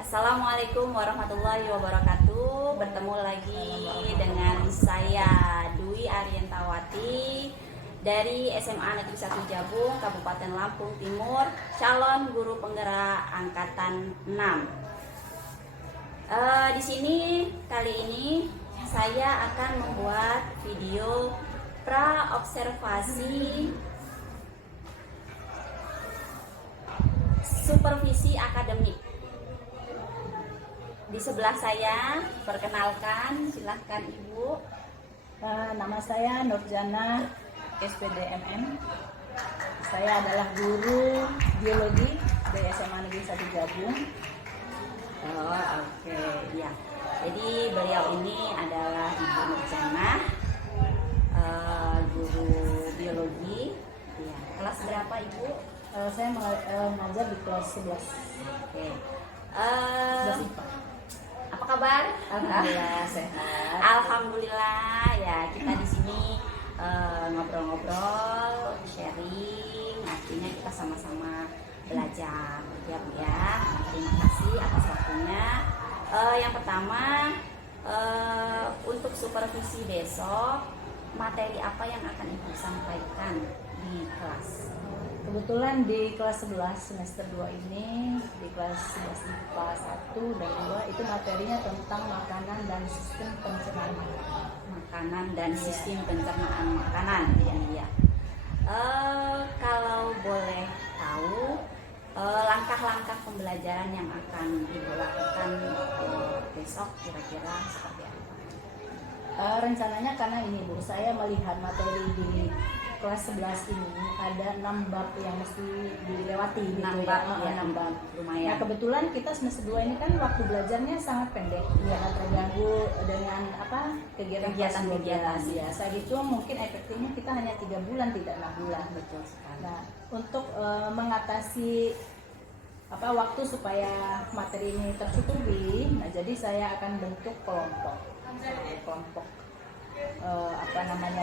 Assalamualaikum warahmatullahi wabarakatuh. Bertemu lagi dengan saya Dwi Arientawati dari SMA Negeri 1 Jabung, Kabupaten Lampung Timur, calon guru penggerak angkatan 6. Di sini kali ini saya akan membuat video pra observasi supervisi akademik. Di sebelah saya, perkenalkan, silahkan Ibu. Nama saya Nurjana SPDMM. Saya adalah guru biologi di SMA Negeri 1 Jabung. Oh, oke, ya. Jadi beliau ini adalah Ibu Nurjana, guru biologi. Ya. Kelas berapa Ibu? Saya mengajar di kelas 11. Oke. 11 IPA. Apa kabar? Alhamdulillah sehat. Alhamdulillah, ya kita di sini ngobrol-ngobrol, sharing, artinya kita sama-sama belajar, ya Bu ya. Terima kasih atas waktunya. Yang pertama, untuk supervisi besok, materi apa yang akan Ibu sampaikan di kelas? Kebetulan di kelas 11 semester 2 ini, di kelas 11 IPA 1 dan 2 itu materinya tentang makanan dan sistem pencernaan makanan. Makanan dan sistem pencernaan makanan, ya. Kalau boleh tahu langkah-langkah pembelajaran yang akan Ibu lakukan besok kira-kira seperti apa? Rencananya karena ini Bu, saya melihat materi di kelas 11 ini ada 6 bab yang mesti dilewati gitu 6 ya. bab, ya, 6 bab. lumayan. Nah, kebetulan kita semester 2 ini kan waktu belajarnya sangat pendek, karena terganggu dengan kegiatan biasa gitu. Mungkin efektifnya kita hanya 3 bulan, tidak 6 bulan. Betul sekali. Nah, untuk mengatasi waktu supaya materi ini tercukupi, nah jadi saya akan bentuk kelompok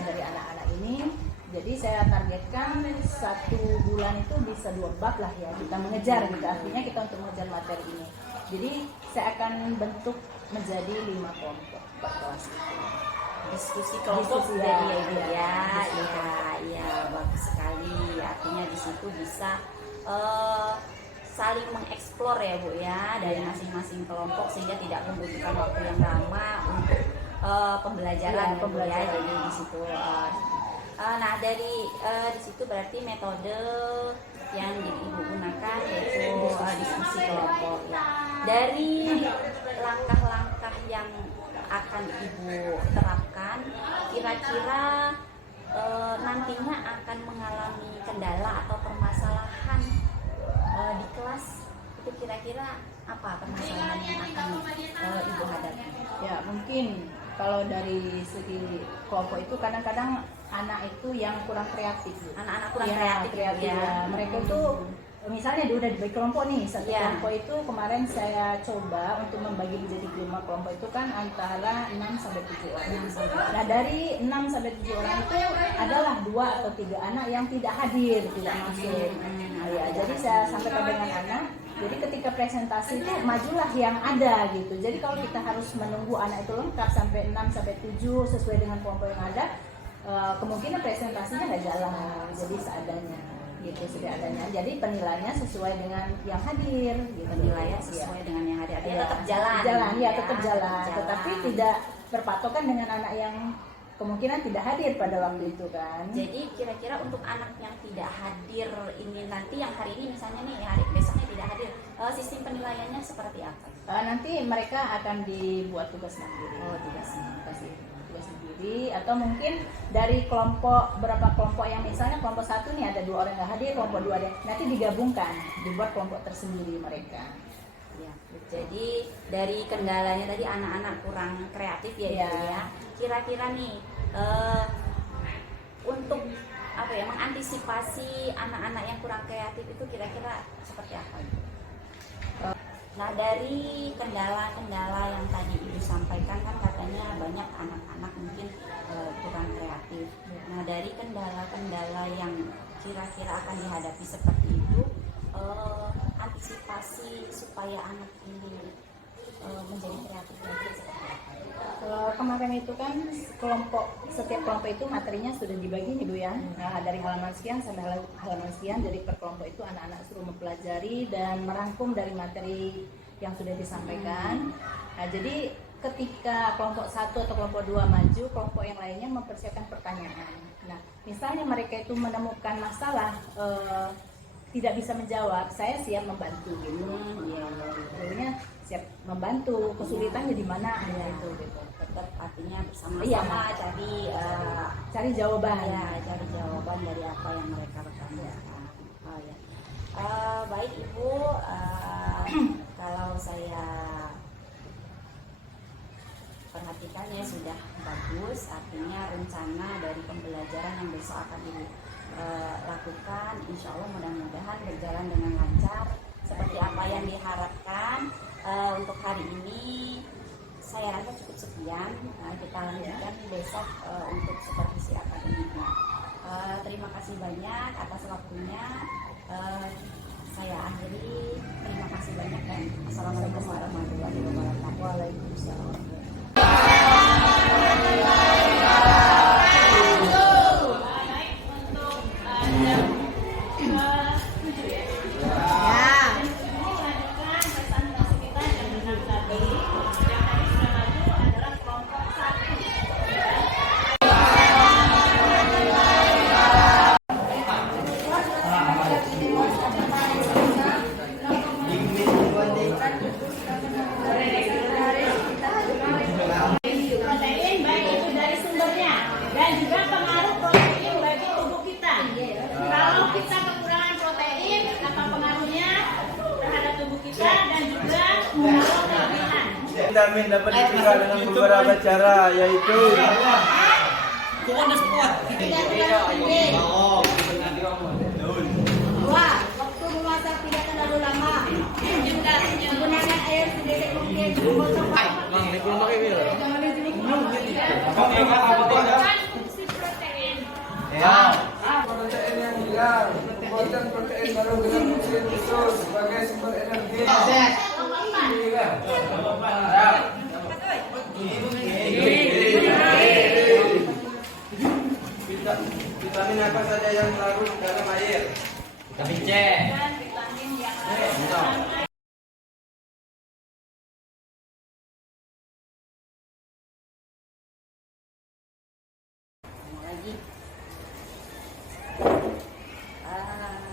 dari anak-anak ini. Jadi saya targetkan 1 bulan itu bisa 2 bab lah ya, kita mengejar gitu, artinya kita untuk mengejar materi ini. Jadi saya akan bentuk menjadi 5 kelompok per kelas itu. Diskusi kelompok Diskusi, jadi ya Ibu ya. ya, bagus sekali. Artinya di situ bisa saling mengeksplor ya Bu ya dari masing-masing kelompok sehingga tidak membutuhkan waktu yang lama untuk pembelajaran ya Bu ya. Jadi di situ nah dari di situ berarti metode yang Ibu gunakan yaitu diskusi kelompok ya. Dari langkah-langkah yang akan Ibu terapkan, kira-kira nantinya akan mengalami kendala atau permasalahan di kelas, itu kira-kira apa permasalahan yang akan Ibu hadapi? Ya mungkin kalau dari segi kelompok itu kadang-kadang anak itu yang kurang kreatif. Anak-anak kurang kreatif ya. Mereka itu misalnya udah dibagi kelompok nih, satu Ya. kelompok itu kemarin saya coba untuk membagi menjadi 5 kelompok itu kan antara 6 sampai 7 orang. Nah, dari 6 sampai 7 orang itu adalah 2 atau 3 anak yang tidak hadir, tidak masuk. Nah, ya, jadi saya sampaikan dengan anak, jadi ketika presentasi itu majulah yang ada gitu. Jadi kalau kita harus menunggu anak itu lengkap sampai 6 sampai 7 sesuai dengan kelompok yang ada, kemungkinan presentasinya nggak jalan. Jadi seadanya gitu, seadanya. Jadi penilaiannya sesuai dengan yang hadir gitu. Penilaian sesuai dengan yang hadir. Artinya Ya, tetap jalan. tetap jalan. Tetapi tidak berpatokan dengan anak yang kemungkinan tidak hadir pada waktu itu kan. Jadi kira-kira untuk anak yang tidak hadir ini nanti, yang hari ini misalnya nih, hari besoknya tidak hadir, sistem penilaiannya seperti apa? Nanti mereka akan dibuat tugas sendiri. Tugas sendiri, atau mungkin dari berapa kelompok yang misalnya kelompok 1 nih ada 2 orang yang hadir, kelompok 2 ada, nanti digabungkan, dibuat kelompok tersendiri mereka. Ya, jadi dari kendalanya tadi anak-anak kurang kreatif ya, Ya. Ibu ya. Kira-kira nih untuk mengantisipasi anak-anak yang kurang kreatif itu kira-kira seperti apa Ibu? Nah, dari kendala-kendala yang tadi Ibu sampaikan kan katanya banyak anak-anak mungkin kurang kreatif. Nah, dari kendala-kendala yang kira-kira akan dihadapi seperti itu, mengantisipasi supaya anak ini menjadi kreatif lagi seperti apa? Kemarin itu kan setiap kelompok itu materinya sudah dibagi nih Bu ya. Nah, dari halaman sekian sampai halaman sekian, jadi per kelompok itu anak-anak suruh mempelajari dan merangkum dari materi yang sudah disampaikan. Nah, jadi ketika kelompok 1 atau kelompok 2 maju, kelompok yang lainnya mempersiapkan pertanyaan. Nah, misalnya mereka itu menemukan masalah tidak bisa menjawab, saya siap membantu gitu. Pokoknya siap membantu, kesulitannya di mana ya itu gitu. Tetap artinya bersama-sama cari jawaban. Ya, cari jawaban dari apa yang mereka pertanyakan. Oh, ya. Baik Ibu, kalau saya perhatikannya sudah bagus, artinya rencana dari pembelajaran yang besok akan dilakukan, insya Allah mudah-mudahan berjalan dengan lancar seperti apa yang diharapkan. Untuk hari ini saya rasa cukup sekian, kita lanjutkan besok untuk supervisi akademiknya. Terima kasih banyak atas waktunya. Saya akhiri, terima kasih banyak dan assalamualaikum warahmatullahi wabarakatuh. Waalaikumsalam. Vitamin dapat dicegah dengan beberapa cara, yaitu Waktu memasak tidak terlalu lama. Menggunakan air sedikit mungkin. Protein yang hilang, pembuatan protein baru dengan mesin khusus sebagai sumber energi. Vitamin apa saja yang larut dalam air? Vitamin C. Dan vitamin yang ada Lagi.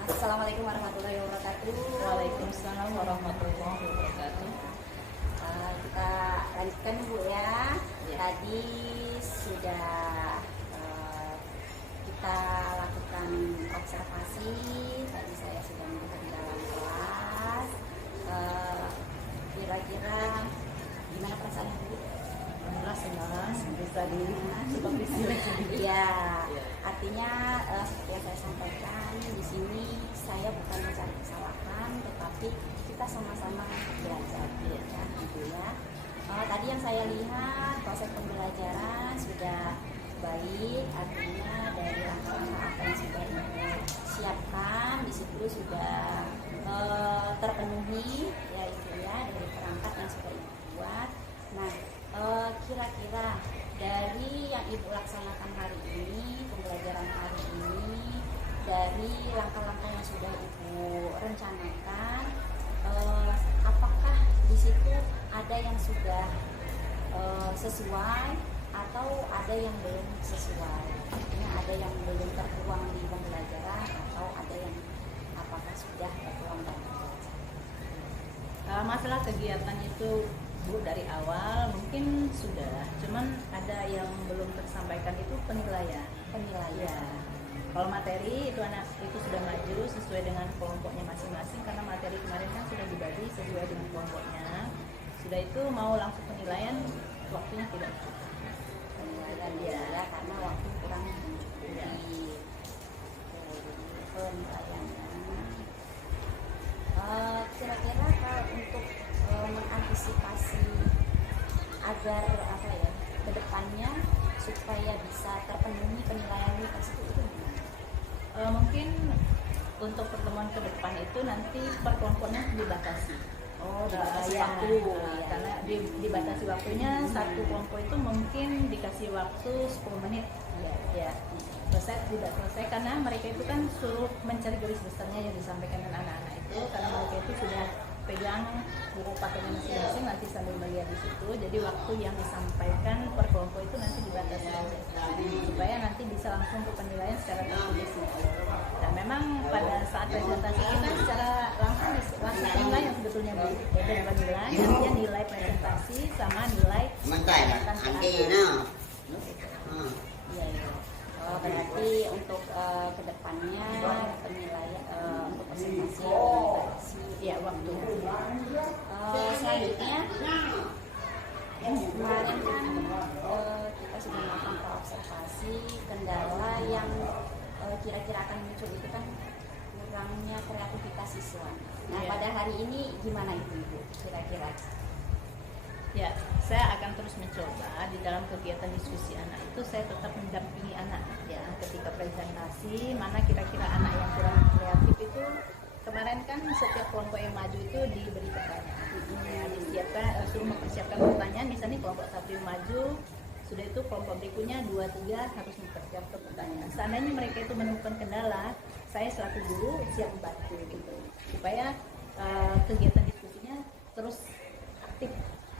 Assalamualaikum warahmatullahi wabarakatuh. Waalaikumsalam warahmatullahi wabarakatuh. Kita lanjutkan Bu ya. Tadi sudah kita lakukan observasi. Tadi saya sudah melihat di dalam kelas. Kira-kira gimana perasaan Bu? Alhamdulillah bisa di Ya, artinya seperti yang saya sampaikan di sini, saya bukan mencari kesalahan, tetapi kita sama-sama belajar, ya, gitu ya. Tadi yang saya lihat proses pembelajaran sudah baik, artinya dari langkah-langkah apa yang sudah disiapkan di situ sudah terpenuhi, ya itu ya dari perangkat yang sudah Ibu buat. Nah, kira-kira dari yang Ibu laksanakan hari ini, pembelajaran hari ini, dari langkah-langkah yang sudah Ibu rencanakan, apakah di situ ada yang sudah sesuai atau ada yang belum sesuai? Ini ada yang belum tertuang di pembelajaran atau ada yang apakah sudah tertuang dalam pembelajaran? masalah kegiatan itu Bu dari awal mungkin sudah, cuman ada yang belum tersampaikan itu penilaian. Ya. Kalau materi itu anak itu sudah maju sesuai dengan kelompoknya masing-masing, karena materi kemarin kan sudah dibagi sesuai dengan kelompoknya. Sudah itu mau langsung penilaian, waktunya tidak cukup. Penilaian ya, karena waktu kurang mencukupi. Ya. Penilaiannya. Kira-kira kalau untuk mengantisipasi agar apa ya kedepannya supaya bisa terpenuhi penilaian tersebut itu gimana? Mungkin untuk pertemuan ke depan itu nanti per kelompoknya dibatasi. Oh, dibatasi Ya, waktu. karena dibatasi waktunya, satu kelompok itu mungkin dikasih waktu 10 menit. Ya, selesai tidak selesai karena mereka itu kan suruh mencari garis besarnya yang disampaikan dengan anak-anak itu, karena mereka itu sudah pegang buku pakainya masing-masing nanti sambil melihat di situ. Jadi waktu yang disampaikan per kelompok itu nanti dibatasi supaya nanti bisa langsung ke penilaian secara tertulis. Dan memang pada saat presentasi kita secara langsung nilai yang sebetulnya beda nilai, artinya nilai presentasi sama nilai Mentai, anti no. Iya, iya. Oh, berarti untuk kedepannya penilaian untuk presentasi dibatasi ya waktu. Selanjutnya kemarin kan kita sudah melakukan observasi kendala yang kira-kira akan muncul itu kan kurangnya kreativitas siswa. Nah, Iya. pada hari ini gimana itu Ibu kira-kira? Ya, saya akan terus mencoba di dalam kegiatan diskusi anak itu saya tetap mendampingi anak ya ketika presentasi, mana kira-kira anak yang kurang kreatif itu. Kemarin kan setiap kelompok yang maju itu diberi pertanyaan, disiapkan, suruh mempersiapkan pertanyaan. Misalnya kelompok satu yang maju, sudah itu kelompok berikutnya 2, 3 harus mempersiapkan pertanyaan. Seandainya mereka itu menemukan kendala, saya selaku guru siap membantu gitu, supaya kegiatan diskusinya terus aktif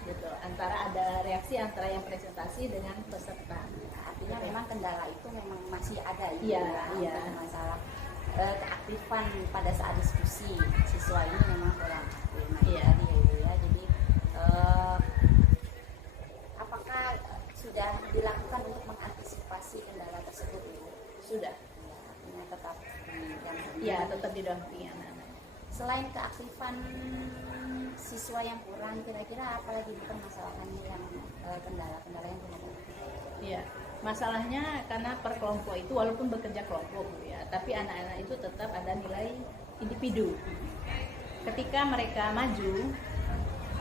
gitu. Antara ada reaksi antara yang presentasi dengan peserta. Artinya memang kendala itu memang masih ada Iya, iya. untuk masalah keaktifan pada saat diskusi siswa ini memang kurang aktif. Nah, Iya. tadi ya Ibu ya. Jadi apakah sudah dilakukan untuk mengantisipasi kendala tersebut Ibu? Sudah. Ya, artinya tetap didampingi. Ya, tetap didampingi anak-anak. Selain keaktifan siswa yang kurang, kira-kira apa lagi dipermasalahkan yang kendala-kendala yang benar? Iya, masalahnya karena per kelompok itu walaupun bekerja kelompok Bu ya, tapi anak-anak itu tetap ada nilai individu. Ketika mereka maju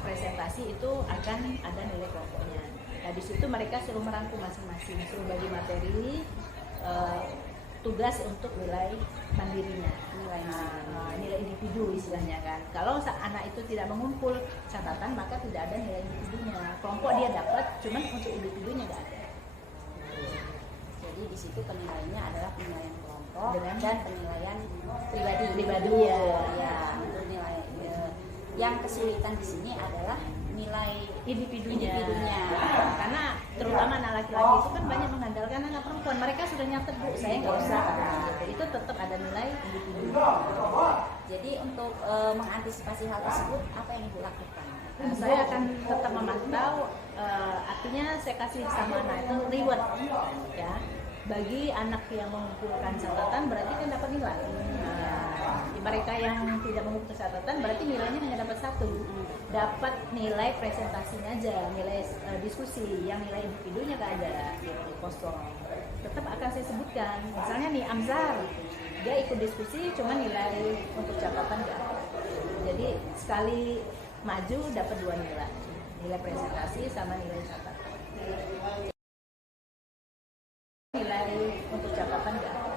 presentasi itu akan ada nilai kelompoknya. Nah di situ mereka suruh merangkum masing-masing, suruh bagi materi, tugas untuk nilai mandirinya, nilai individu istilahnya kan. Kalau anak itu tidak mengumpul catatan maka tidak ada nilai individunya. Kelompok dia dapat, cuman untuk individunya nggak ada. Jadi di situ penilaiannya adalah penilaian kelompok Dengan- dan penilaian pribadi. Pribadi, ya. Ya, itu nilai. Yang kesulitan di sini adalah nilai Individunya. Karena Karena terutama anak laki-laki itu kan banyak mengandalkan anak perempuan. Mereka sudah nyatet Bu, saya nggak usah. Gitu. Itu tetap ada nilai individu. jadi untuk mengantisipasi hal tersebut apa yang Ibu lakukan? Saya akan tetap memantau, artinya saya kasih sama anak itu reward ya. Bagi anak yang mengumpulkan catatan berarti kan dapat nilai. Mereka yang tidak mengumpulkan catatan berarti nilainya hanya dapat 1. Dapat nilai presentasinya aja, nilai diskusi, yang nilai individunya nggak ada, gitu, kosong. Tetap akan saya sebutkan. Misalnya nih Amzar, dia ikut diskusi cuma nilai untuk catatan nggak ada. Jadi sekali maju dapat 2 nilai presentasi sama nilai catatan. Nilai untuk catatan nggak ada.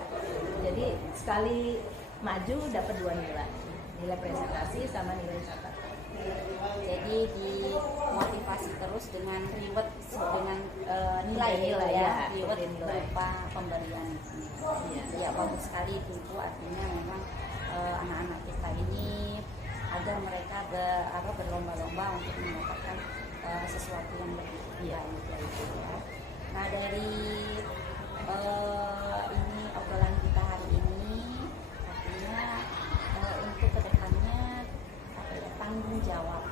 Jadi sekali maju dapat 2 nilai presentasi sama nilai catatan. Jadi dimotivasi terus dengan reward dengan nilai Nilai, ya, ya, reward nilai. berupa pemberian. Ya bagus sekali itu artinya memang anak-anak kita ini agar mereka berlomba-lomba untuk mendapatkan sesuatu yang lebih baik ya, itu ya. Nah dari ini obrolan kita hari ini artinya untuk kedepannya apa ya, tanggung jawab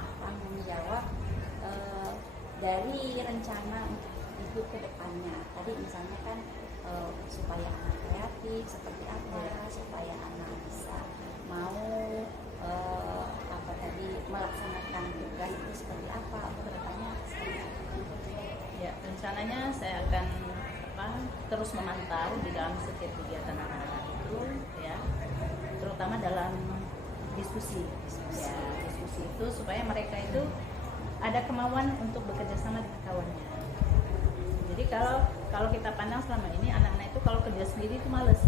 dari rencana untuk hidup kedepannya. Tadi misalnya kan supaya anak kreatif seperti apa, supaya anak bisa mau apa tadi melaksanakan tugas itu seperti apa untuk kedepannya. Ya, rencananya saya akan terus memantau di dalam setiap kegiatan anak-anak itu ya, terutama dalam diskusi. Ya, diskusi itu supaya mereka itu ada kemauan untuk bekerja sama dengan kawannya. Jadi kalau kita pandang selama ini anak-anak itu kalau kerja sendiri itu males.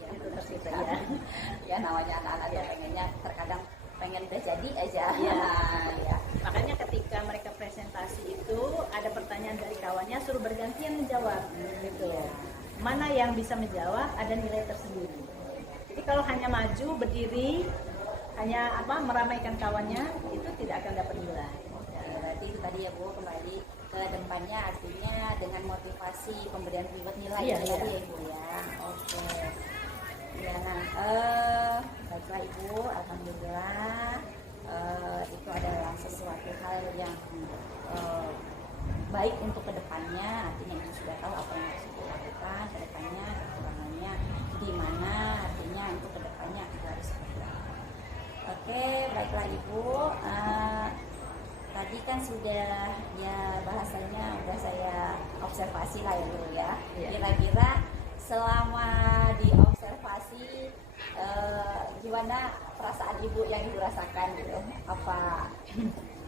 Ya, Itu terus kita ya. Ya namanya anak-anak ya pengennya terkadang pengen udah jadi aja. Ya, Ya. makanya ketika mereka presentasi itu ada pertanyaan dari kawannya suruh bergantian menjawab gitu. Mana yang bisa menjawab ada nilai tersendiri. Jadi kalau hanya maju berdiri hanya meramaikan kawannya itu tidak akan dapat nilai. Ya, berarti itu tadi ya Bu, kembali ke depannya artinya dengan motivasi pemberian reward nilai Iya, itu iya. tadi ya Ibu ya. Oke. Ya, nah, baiklah Ibu, alhamdulillah itu adalah sesuatu hal yang baik untuk kedepannya. Artinya Ibu sudah tahu apa yang harus dilakukan kedepannya, kekurangannya di mana, artinya untuk kedepannya kita harus seperti apa. Oke, baiklah Ibu. Tadi kan sudah ya bahasanya udah saya observasi lah ya dulu ya. Iya. Kira-kira selama diobservasi gimana perasaan Ibu yang Ibu rasakan gitu? Apa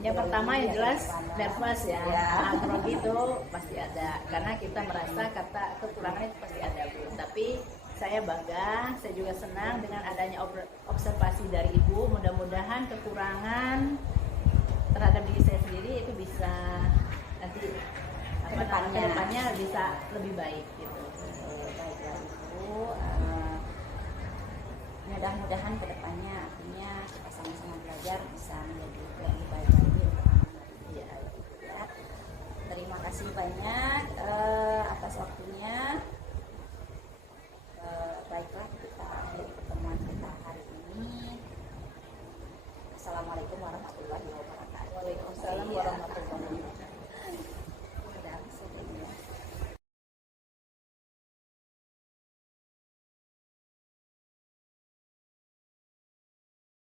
Yang pertama yang jelas gimana? nervous ya. Ya. Grogi itu pasti ada karena kita merasa kata kekurangan itu pasti ada Bu. Tapi saya bangga, saya juga senang dengan adanya observasi dari Ibu. Mudah-mudahan kekurangan terhadap diri saya sendiri itu bisa nanti kedepannya bisa lebih baik gitu. Baiklah Ibu, mudah-mudahan kedepannya artinya kita sama-sama belajar bisa menjadi lebih baik lagi untuk anak-anak Iya. ya. Terima kasih banyak atas waktunya. Baiklah kita akhiri pertemuan kita hari ini. Assalamualaikum warahmatullahi wabarakatuh. Waalaikumsalam warahmatullahi wabarakatuh.